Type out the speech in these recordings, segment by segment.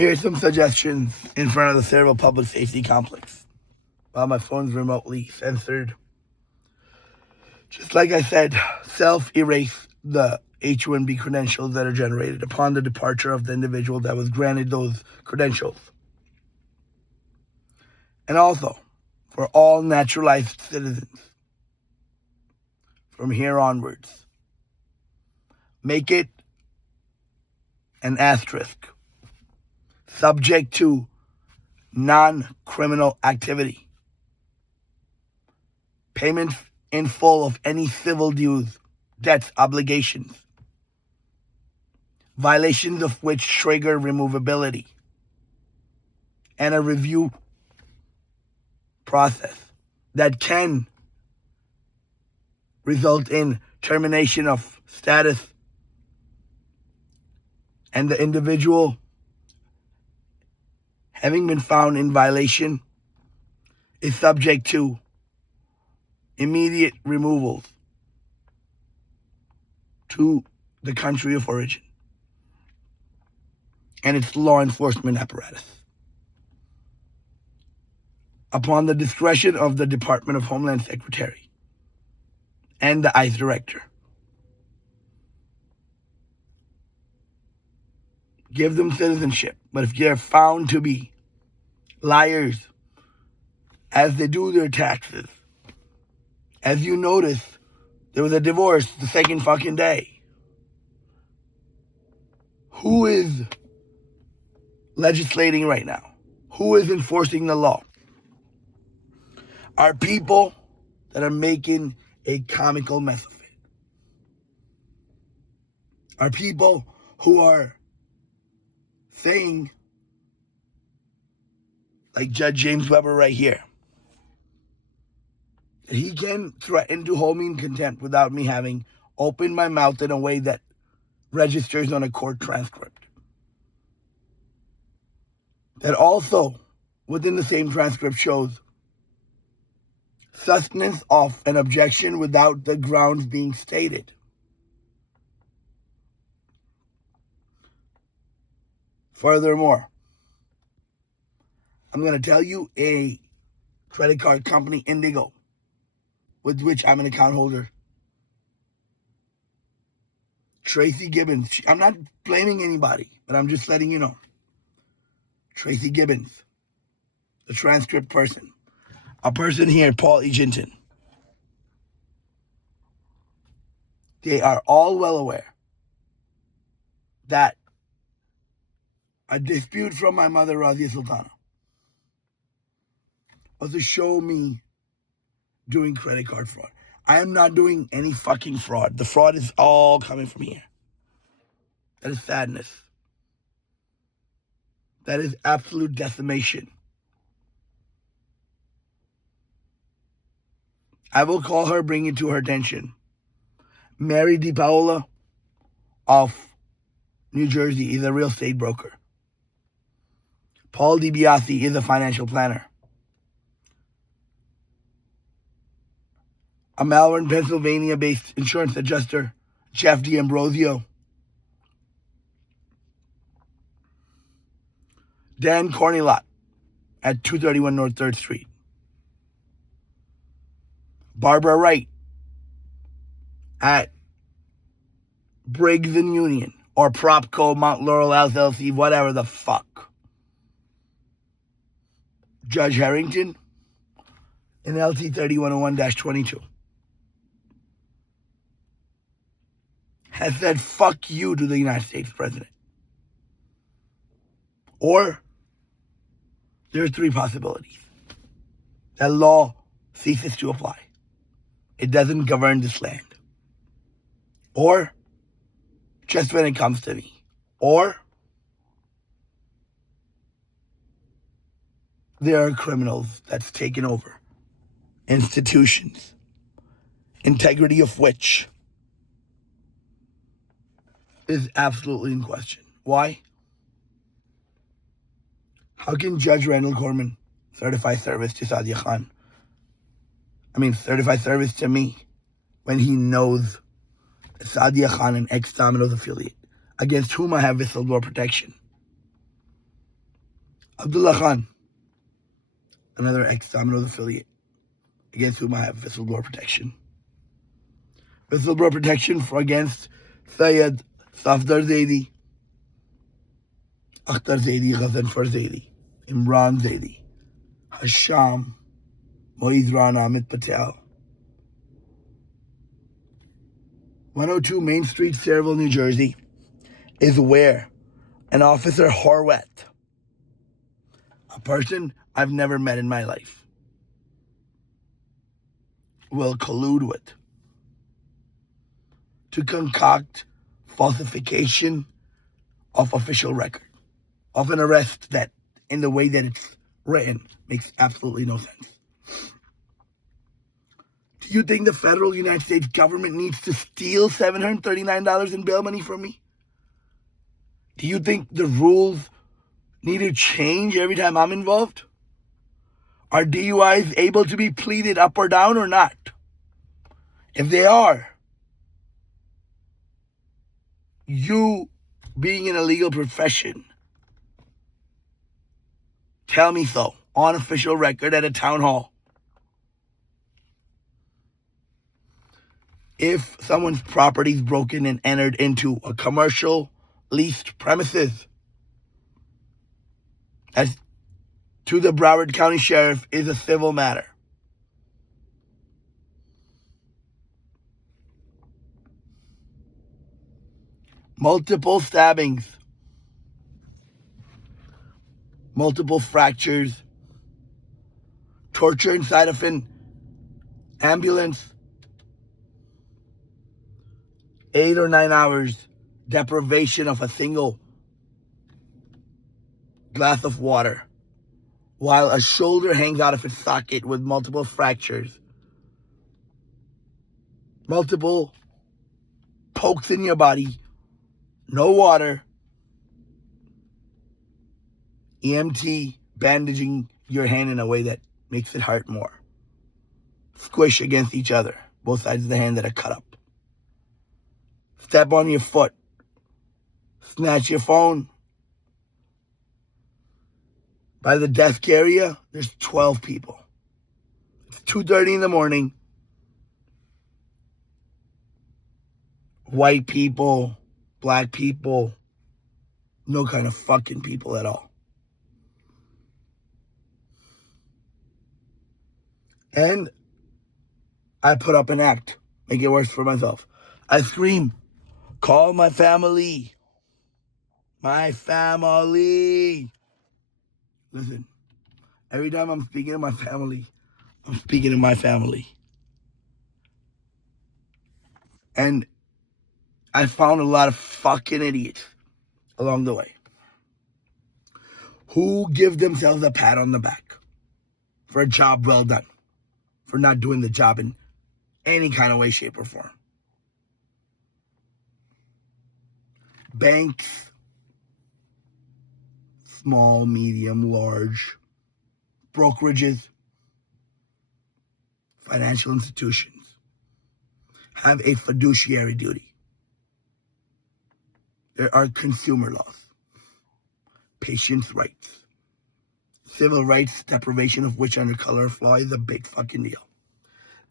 Here's some suggestions in front of the Cedarville Public Safety Complex. While my phone's remotely censored. Just like I said, self-erase the H-1B credentials that are generated upon the departure of the individual that was granted those credentials. And also, for all naturalized citizens, from here onwards, make it an asterisk, subject to non-criminal activity, payments in full of any civil dues, debts, obligations, violations of which trigger removability, and a review process that can result in termination of status, and the individual having been found in violation is subject to immediate removals to the country of origin and its law enforcement apparatus, upon the discretion of the Department of Homeland Secretary and the ICE Director. Give them citizenship, but if they're found to be liars as they do their taxes, as you notice, there was a divorce the second fucking day. Who is legislating right now? Who is enforcing the law? Are people that are making a comical mess of it. Are people who are saying, like Judge James Weber right here, that he can threaten to hold me in contempt without me having opened my mouth in a way that registers on a court transcript. That also, within the same transcript, shows sustenance of an objection without the grounds being stated. Furthermore, I'm going to tell you a credit card company, Indigo, with which I'm an account holder. Tracy Gibbons. I'm not blaming anybody, but I'm just letting you know. Tracy Gibbons, the transcript person. A person here, Paul Eginton. They are all well aware that a dispute from my mother, Razia Sultana, was to show me doing credit card fraud. I am not doing any fucking fraud. The fraud is all coming from here. That is sadness. That is absolute decimation. I will call her, bring it to her attention. Mary DiPaola of New Jersey is a real estate broker. Paul DiBiase is a financial planner. A Malvern, Pennsylvania-based insurance adjuster, Jeff D'Ambrosio. Dan Cornelot at 231 North 3rd Street. Barbara Wright at Briggs & Union or Propco, Mount Laurel LLC, whatever the fuck. Judge Harrington in LT 3101-22 has said fuck you to the United States President. Or there are three possibilities. That law ceases to apply. It doesn't govern this land. Or just when it comes to me. Or there are criminals that's taken over institutions, integrity of which is absolutely in question. Why? How can Judge Randall Corman certify service to Sadia Khan? Certify service to me when he knows that Sadia Khan, an ex-Domino's affiliate, against whom I have whistleblower protection, Abdullah Khan, another ex-Domino's affiliate, against whom I have whistleblower protection. Whistleblower protection against Syed Safdar Zaidi, Akhtar Zaidi, Ghazanfar Zaidi, Imran Zaidi, Hasham, Moiz Rana, Amit Patel. 102 Main Street, Sayreville, New Jersey, is where an Officer Horwat, a person I've never met in my life, will collude with to concoct falsification of official record, of an arrest that, in the way that it's written, makes absolutely no sense. Do you think the federal United States government needs to steal $739 in bail money from me? Do you think the rules need to change every time I'm involved? Are DUIs able to be pleaded up or down or not? If they are, you being in a legal profession, tell me so on official record at a town hall. If someone's property is broken and entered into a commercial leased premises, as to the Broward County Sheriff, is a civil matter. Multiple stabbings, multiple fractures, torture inside of an ambulance, 8 or 9 hours, deprivation of a single glass of water, while a shoulder hangs out of its socket with multiple fractures, multiple pokes in your body, no water, EMT bandaging your hand in a way that makes it hurt more, squish against each other, both sides of the hand that are cut up, step on your foot, snatch your phone. By the desk area, there's 12 people. It's 2:30 in the morning. White people, black people, no kind of fucking people at all. And I put up an act, make it worse for myself. I scream, call my family. My family. Listen, every time I'm speaking to my family, I'm speaking to my family. And I found a lot of fucking idiots along the way who give themselves a pat on the back for a job well done, for not doing the job in any kind of way, shape, or form. Banks, small, medium, large, brokerages, financial institutions have a fiduciary duty. There are consumer laws, patients' rights, civil rights, deprivation of which under color of law is a big fucking deal.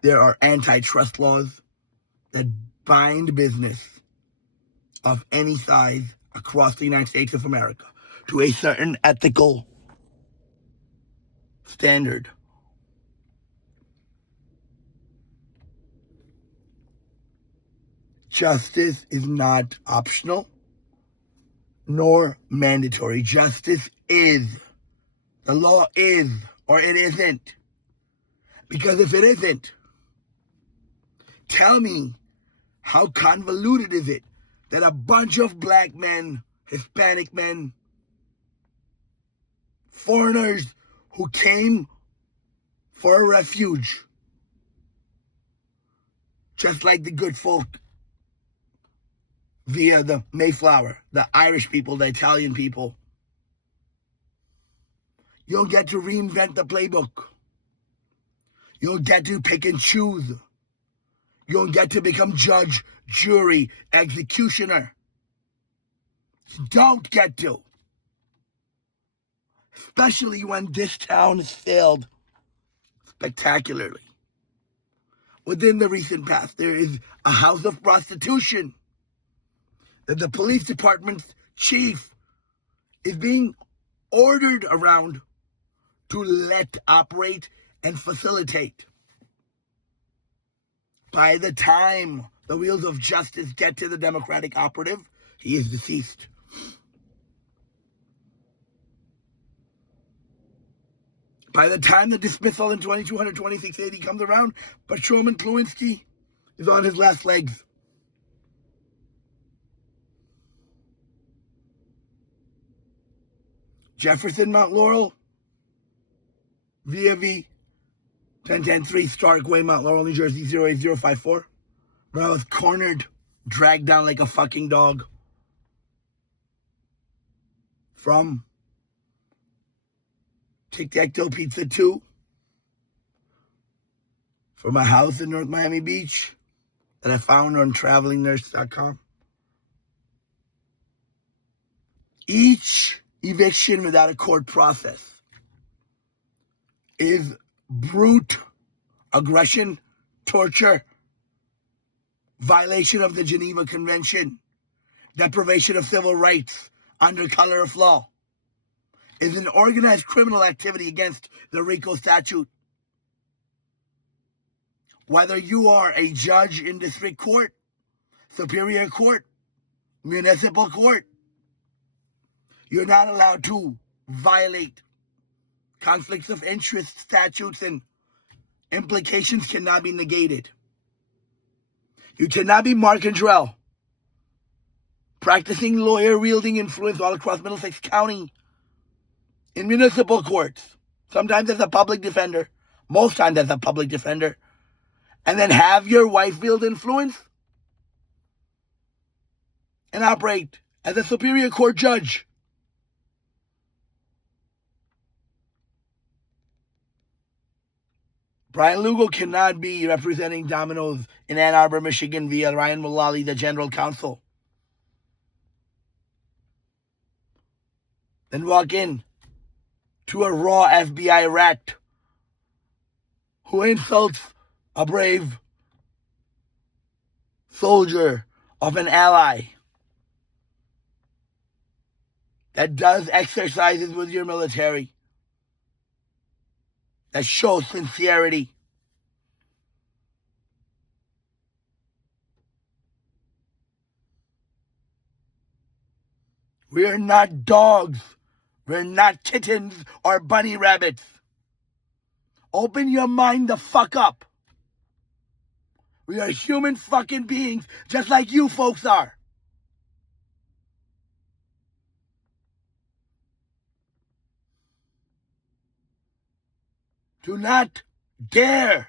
There are antitrust laws that bind business of any size across the United States of America to a certain ethical standard. Justice is not optional nor mandatory. Justice is. The law is, or it isn't. Because if it isn't, tell me, how convoluted is it that a bunch of black men, Hispanic men, foreigners who came for a refuge, just like the good folk via the Mayflower, the Irish people, the Italian people, you don't get to reinvent the playbook. You don't get to pick and choose. You don't get to become judge, jury, executioner. You don't get to. especially when this town has failed spectacularly. Within the recent past, there is a house of prostitution that the police department's chief is being ordered around to let operate and facilitate. By the time the wheels of justice get to the Democratic operative, he is deceased. By the time the dismissal in 2226 AD comes around, Patrolman Klewinski is on his last legs. Jefferson Mount Laurel, VAV 1010-3 Stark Way, Mount Laurel, New Jersey 08054, where I was cornered, dragged down like a fucking dog from Tic-Tac-Toe Pizza 2 from a house in North Miami Beach that I found on travelingnurse.com. Each eviction without a court process is brute aggression, torture, violation of the Geneva Convention, deprivation of civil rights under color of law, is an organized criminal activity against the RICO statute. Whether you are a judge in district court, superior court, municipal court, you're not allowed to violate conflicts of interest statutes, and implications cannot be negated. You cannot be Mark Andrell, practicing lawyer wielding influence all across Middlesex County in municipal courts, sometimes as a public defender, most times as a public defender, and then have your wife wield influence and operate as a superior court judge. Brian Lugo cannot be representing Domino's in Ann Arbor, Michigan via Ryan Mullally, the general counsel. Then walk in to a raw FBI rat who insults a brave soldier of an ally that does exercises with your military, that shows sincerity. We're not dogs. We're not kittens or bunny rabbits. Open your mind the fuck up. We are human fucking beings just like you folks are. Do not dare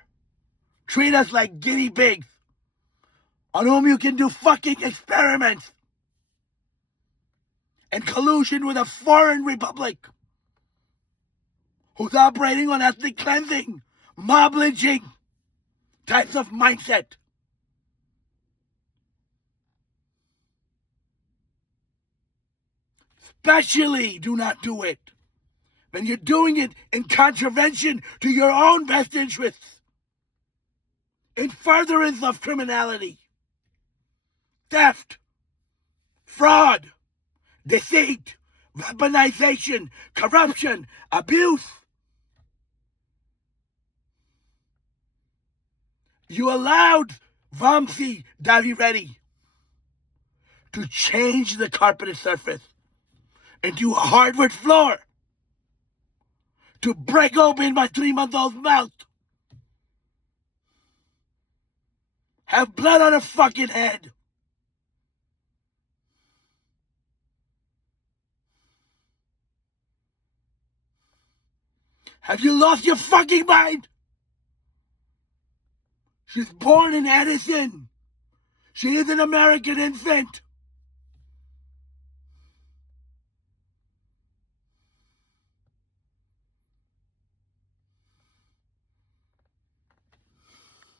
treat us like guinea pigs on whom you can do fucking experiments in collusion with a foreign republic who's operating on ethnic cleansing, mob lynching types of mindset. Especially do not do it when you're doing it in contravention to your own best interests, in furtherance of criminality, theft, fraud, deceit, weaponization, corruption, abuse. You allowed Vamsi Davi Reddy to change the carpeted surface into a hardwood floor, to break open my 3-month-old's mouth, have blood on her fucking head. Have you lost your fucking mind? She's born in Edison. She is an American infant.